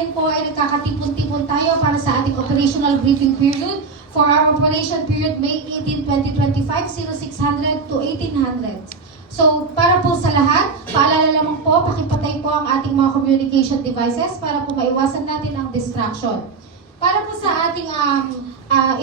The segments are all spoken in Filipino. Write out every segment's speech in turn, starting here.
ngayon po ay nagkakatipon-tipon tayo para sa ating operational briefing period for our operation period May 18, 2025, 0600 to 1800. So, para po sa lahat, paalala lamang po, pakipatay po ang ating mga communication devices para po maiwasan natin ang distraction. Para po sa ating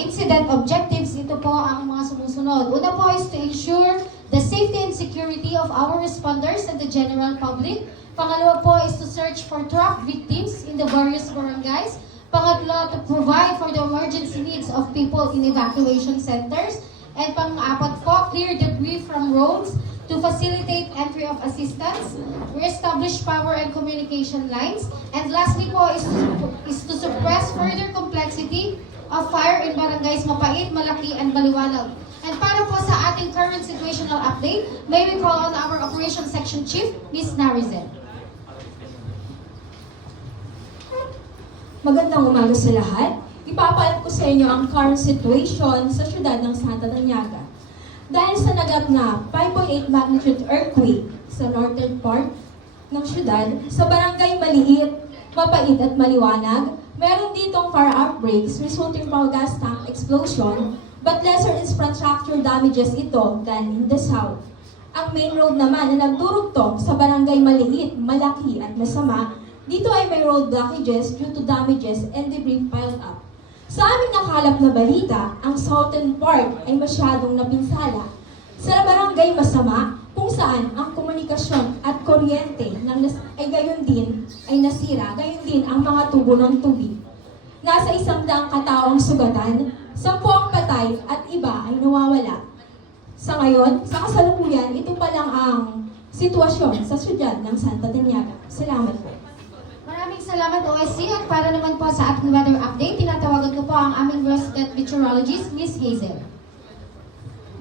incident objectives, ito po ang mga sumusunod. Una po is to ensure the safety and security of our responders and the general public. Pangalawa po is to search for trapped victims in the various barangays. Pangatlo, to provide for the emergency needs of people in evacuation centers. And pang-apat po, clear debris from roads to facilitate entry of assistance, re-establish power and communication lines, and lastly po is to suppress further complexity of fire in barangays Mapait, Malaki, and Baliwanag. And para po sa ating current situational update, may we call on our Operations Section Chief, Ms. Narizen. Magandang umaga sa lahat. Ipapaalam ko sa inyo ang current situation sa siyudad ng Santa Tanyaga. Dahil sa naganap na 5.8 magnitude earthquake sa northern part ng siyudad, sa barangay Maliit, Mapait at Maliwanag, meron ditong fire outbreaks resulting from gas tank explosion, but lesser infrastructure damages ito than in the south. Ang main road naman na nagdurugtong sa barangay Maliit, Malaki at Masama, dito ay may road blockages due to damages and debris piled up. Sa aming nakalap na balita, ang southern part ay masyadong napinsala. Sa barangay Masama, kung saan ang komunikasyon at kuryente ay gayon din ay nasira, gayon din ang mga tubo ng tubig. Nasa 100 kataong sugatan, 10 ang patay at iba ay nawawala. Sa ngayon, sa kasalukuyan, ito pa lang ang sitwasyon sa siyudad ng Santa Tanyaga. Salamat po. Maraming salamat OSC at para naman po sa ating weather update, tinatawagan ko po ang aming resident meteorologist, Ms. Hazel.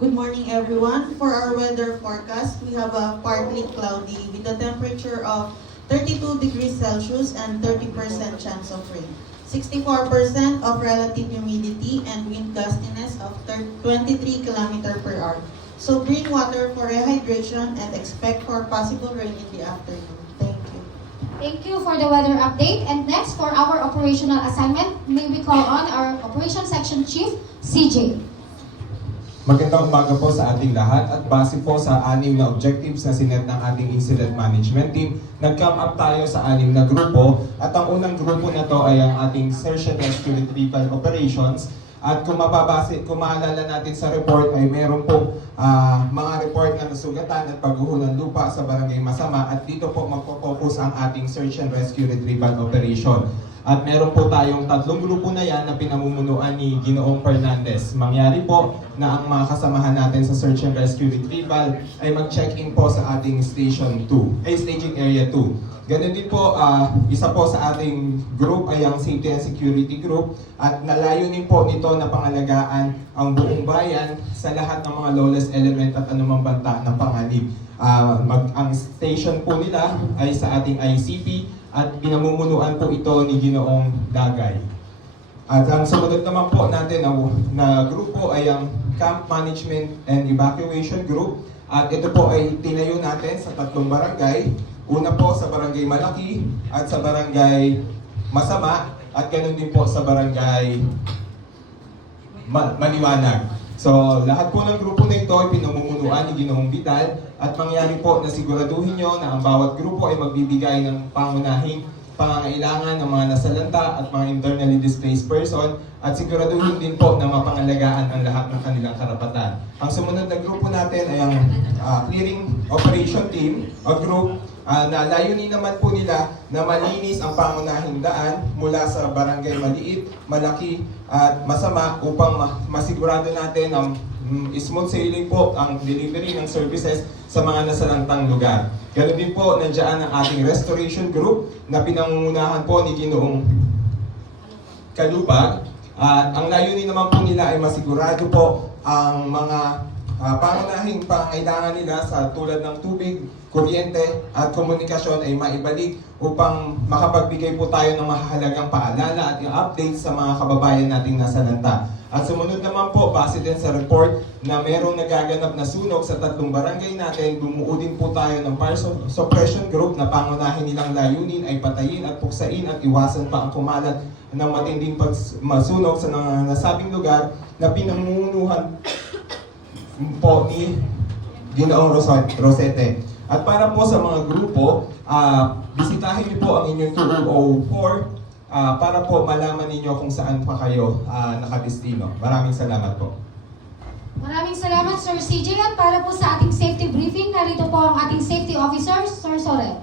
Good morning everyone. For our weather forecast, we have a partly cloudy with a temperature of 32 degrees Celsius and 30% chance of rain. 64% of relative humidity and wind gustiness of 23 km per hour. So bring water for rehydration and expect for possible rain in the afternoon. Thank you. Thank you for the weather update. And next, for our operational assignment, may we call on our Operations Section Chief, CJ. Magandang umaga po sa ating lahat at base po sa 6 na objectives na sinet ng ating incident management team, nag-come up tayo sa 6 na grupo at ang unang grupo na to ay ang ating search and rescue retrieval operations. At kung maalala natin sa report ay meron po mga report na nasugatan at pagguho ng lupa sa barangay Masama at dito po magpo-focus ang ating search and rescue retrieval operation. At meron po tayong 3 grupo na yan na pinamumunuan ni Ginoong Fernandez. Mangyari po na ang mga kasamahan natin sa search and rescue retrieval ay mag-check-in po sa ating staging area 2. Ganun din po, isa po sa ating group ay ang Safety and Security Group at nalayunin po nito na pangalagaan ang buong bayan sa lahat ng mga lawless element at anumang banta na panganib. Ang station po nila ay sa ating ICP at pinamumunuan po ito ni Ginoong Dagay. At ang sumunod naman po natin na grupo ay ang Camp Management and Evacuation Group at ito po ay tinayo natin sa 3 barangay. Una po sa barangay Malaki at sa barangay Masama at ganoon din po sa barangay Maliwanag. So lahat po ng grupo na ito ay pinamumunuan ni Ginoong Vidal at mangyari po na siguraduhin nyo na ang bawat grupo ay magbibigay ng pangunahing pangangailangan ng mga nasalanta at mga internally displaced person at siguraduhin din po na mapangalagaan ang lahat ng kanilang karapatan. Ang sumunod na grupo natin ay ang Clearing Operation Team o group na layunin naman po nila na malinis ang pangunahing daan mula sa barangay Maliit, Malaki at Masama upang masigurado natin ang smooth sailing po ang delivery ng services sa mga nasalantang lugar. Ganoon din po, nandiyan ang ating restoration group na pinangungunahan po ni Ginoong Kalubag. At ang layunin naman po nila ay masigurado po ang mga pangunahing pangailangan nila sa tulad ng tubig, kuryente at komunikasyon ay maibalik upang makapagbigay po tayo ng mahalagang paalala at yung updates sa mga kababayan nating nasa lanta. At sumunod naman po, base din sa report na merong nagaganap na sunog sa 3 barangay natin, bumuo din po tayo ng fire suppression group na pangunahin nilang layunin ay patayin at puksain at iwasan pa ang kumalat ng matinding masunog sa nasabing lugar na pinamumunuhan po ni Ginoong Rosete. At para po sa mga grupo, bisitahin niyo po ang inyong 204 para po malaman ninyo kung saan pa kayo nakadestino. Maraming salamat po. Maraming salamat, Sir CJ. At para po sa ating safety briefing, narito po ang ating safety officer, Sir Soren.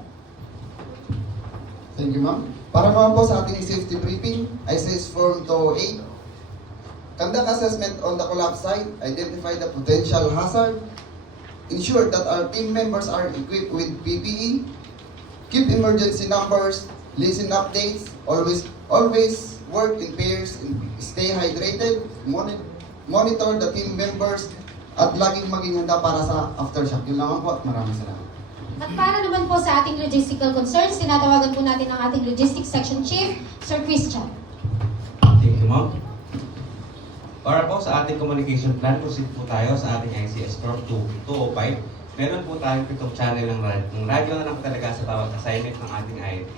Thank you, ma'am. Para naman po sa ating safety briefing, ICS Form 208, conduct assessment on the collapse site, identify the potential hazard, ensure that our team members are equipped with PPE, keep emergency numbers, listen updates, always work in pairs, stay hydrated, monitor the team members, at laging maging handa para sa aftershock. Yun lang po at maraming salamat. At para naman po sa ating logistical concerns, tinatawagan po natin ang ating logistics section chief, Sir Christian. Thank you, ma'am. Para po sa ating communication plan, proceed po tayo sa ating ICS Corp 205. Meron po tayong 7 channel ng radyo na nakatalaga sa bawat assignment ng ating INT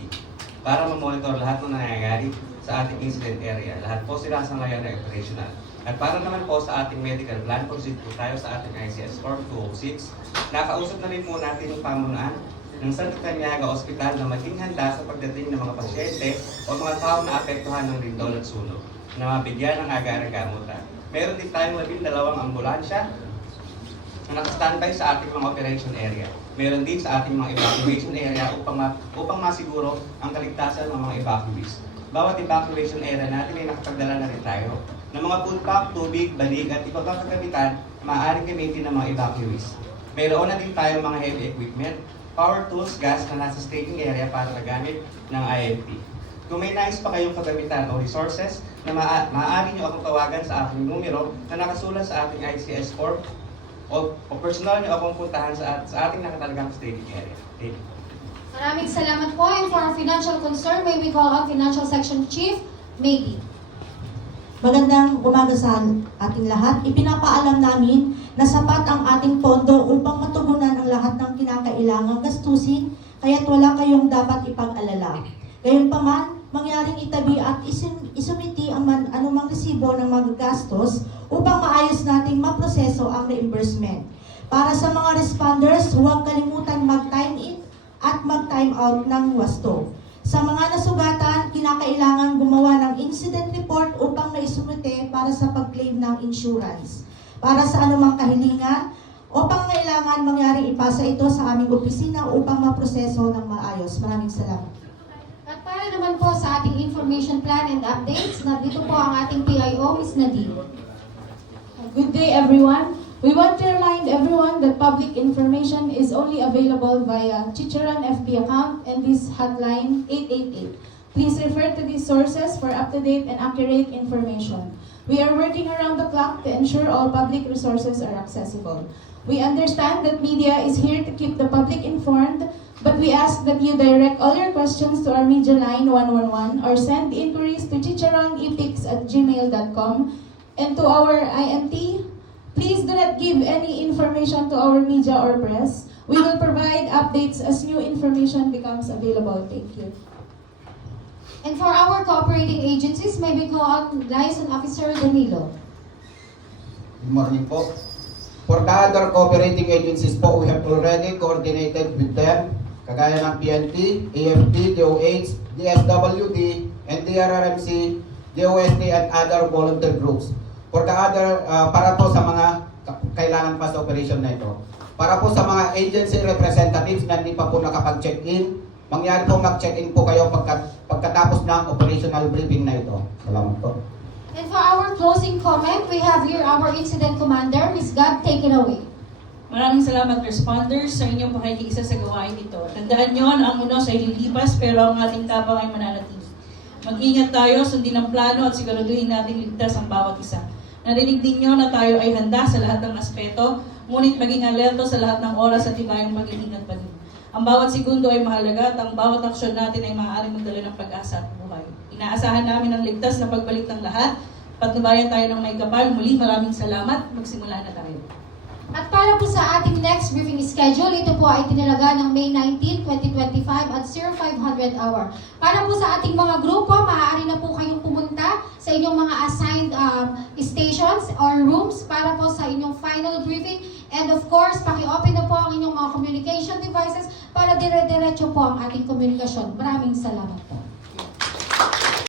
para ma-monitor lahat ng nangyayari sa ating incident area. Lahat po sila sa ngayon na operational. At para naman po sa ating medical plan, proceed po tayo sa ating ICS Corp 206. Nakausap na rin po natin yung pamunuan ng Santa Taniaga Hospital na maging handa sa pagdating ng mga pasyente o mga tao na apektuhan ng lindol at sunog na mabigyan ng agarang gamutan. Meron din tayong 12 ambulansya na naka-standby sa ating mga operation area. Meron din sa ating mga evacuation area upang masiguro ang kaligtasan ng mga evacuees. Bawat evacuation area natin ay nakapagdala na rin tayo ng mga food pack, tubig, balig at iba pang kagamitan na maaaring gamitin ng mga evacuees. Mayroon na din tayo mga heavy equipment, power tools, gas na nasa staging area para magamit ng INT. Kung may nais pa kayong kagamitan o resources na maaari nyo akong tawagan sa aking numero na nakasulat sa ating ICS Corp o personal nyo akong puntahan sa ating nakatalagang staging area. Thank you. Maraming salamat po. And for our financial concern, may we call on Financial Section Chief, Maybe. Magandang umaga sa ating lahat. Ipinapaalam namin na sapat ang ating pondo upang matugunan ang lahat ng kinakailangang gastusin, kaya't wala kayong dapat ipag-alala. Gayunpaman, mangyaring itabi at isumiti ang anumang resibo ng mga gastos upang maayos nating maproseso ang reimbursement. Para sa mga responders, huwag kalimutan mag-time in at mag-time out ng wasto. Sa mga nasugatan, kinakailangan gumawa ng incident report upang naisumite para sa pag-claim ng insurance. Para sa anumang kahilingan o pangangailangan, mangyaring ipasa ito sa aming opisina upang maproseso ng maayos. Maraming salamat. At para naman po sa ating information plan and updates, nandito po ang ating PIO, Ms. Nadine. Good day, everyone. We want to remind everyone that public information is only available via Chicharon FB account and this hotline 888. Please refer to these sources for up-to-date and accurate information. We are working around the clock to ensure all public resources are accessible. We understand that media is here to keep the public informed, but we ask that you direct all your questions to our media line 111 or send inquiries to chicharonepics@gmail.com and to our INT. Please do not give any information to our media or press. We will provide updates as new information becomes available. Thank you. And for our cooperating agencies, may we call on Liaison Officer Danilo. Good morning po. For the other cooperating agencies po, we have already coordinated with them, kagaya ng PNP, AFP, DOH, DSWD, and DRRMC, DOST, and other volunteer groups. For the other, para po sa mga kailangan pa sa operation na ito. Para po sa mga agency representatives na hindi pa po nakapag-check-in, mangyari po mag-check-in po kayo pagkatapos ng operational briefing na ito. Salamat po. And for our closing comment, we have here our Incident Commander, Ms. Gab, take it away. Maraming salamat responders sa inyong pakikiisa sa gawain ito. Tandaan nyo na ang unos ay lilipas pero ang ating tapang ay mananatili. Mag-ingat tayo, sundin ang plano at siguraduhin natin ligtas ang bawat isa. Narinig ninyo na tayo ay handa sa lahat ng aspeto, ngunit maging alerto sa lahat ng oras at ibayang pag-iingat pa din. Ang bawat segundo ay mahalaga at ang bawat aksyon natin ay maaaring magdala ng pag-asa at buhay. Inaasahan namin ang ligtas na pagbalik ng lahat. Patnubayan tayo ng may kapal. Muli, maraming salamat. Magsimula na tayo. At para po sa ating next briefing schedule, ito po ay tinalaga ng May 19, 2025 at 0500 hour. Para po sa ating mga grupo, maaari na po kayong pumunta sa inyong mga assigned stations or rooms para po sa inyong final briefing. And of course, paki-open na po ang inyong mga communication devices para dire-diretso po ang ating komunikasyon. Maraming salamat po.